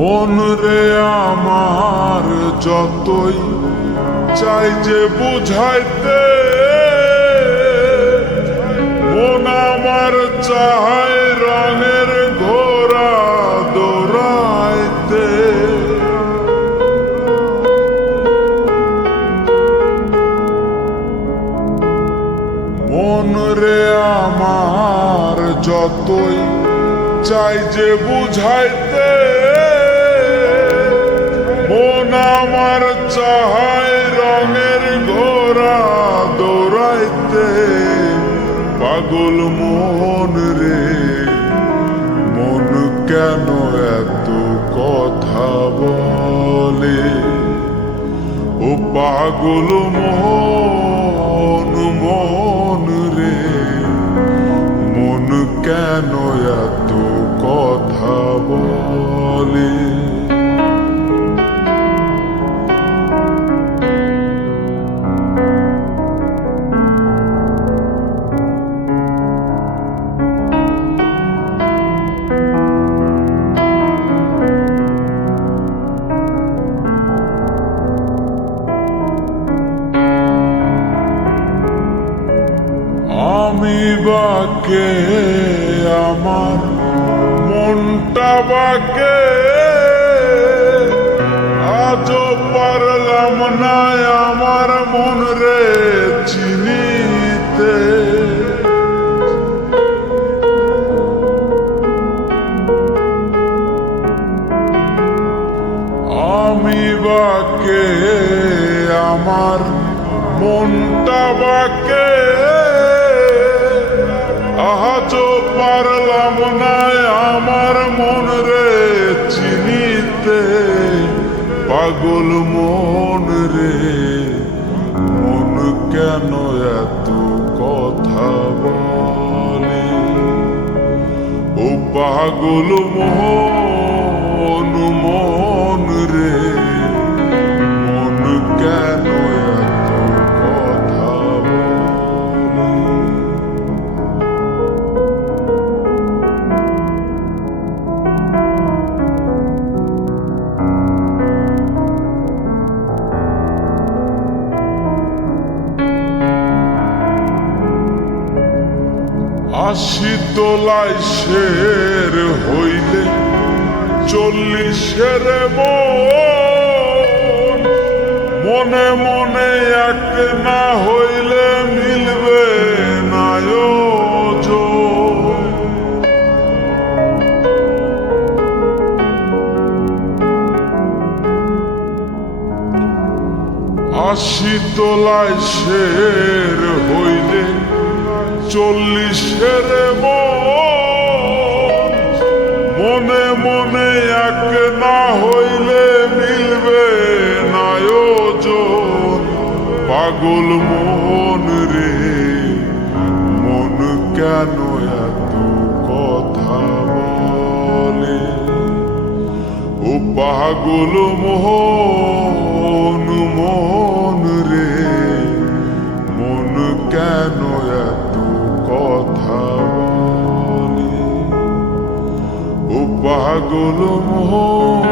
মন রে আমার যতই চাই যে বুঝাইতে, মন আমার চায় রঙের ঘোড়া দৌড়াইতে। মন রে আমার যতই চাই যে বুঝাইতে, মন আমার চায় রঙের ঘোড়া দৌড়াইতে। পাগল মন রে, মন কেন এত কথা বলে? ও পাগল মন, মন রে, মন কেন এত কথা বলে? আমি বাকে আমার মনটা বাকে, আজও পারলাম না আমার মন রে চিনিতে। আমি বাকে আমার মনটা বাকে, আজও পারলাম না আমার মন রে চিনিতে। পাগল মন রে, মন কেন এত কথা বলে? ও পাগল মন, মন রে, মন কেন এত কথা বলে? আশি তোলায় শের হইলে 40-এর মন, মনে মনে এক না হইলে মিলবে না ওজন। আশি তোলায় শের হইলে 40-এর মন, মনে মনে এক না হইলে মিলবে না ওজন। পাগল মন রে, মন কেন এত কথা বলে? ও পাগল মন, মন রে, মন কেন এত কথা বলে? ও পাগল মন।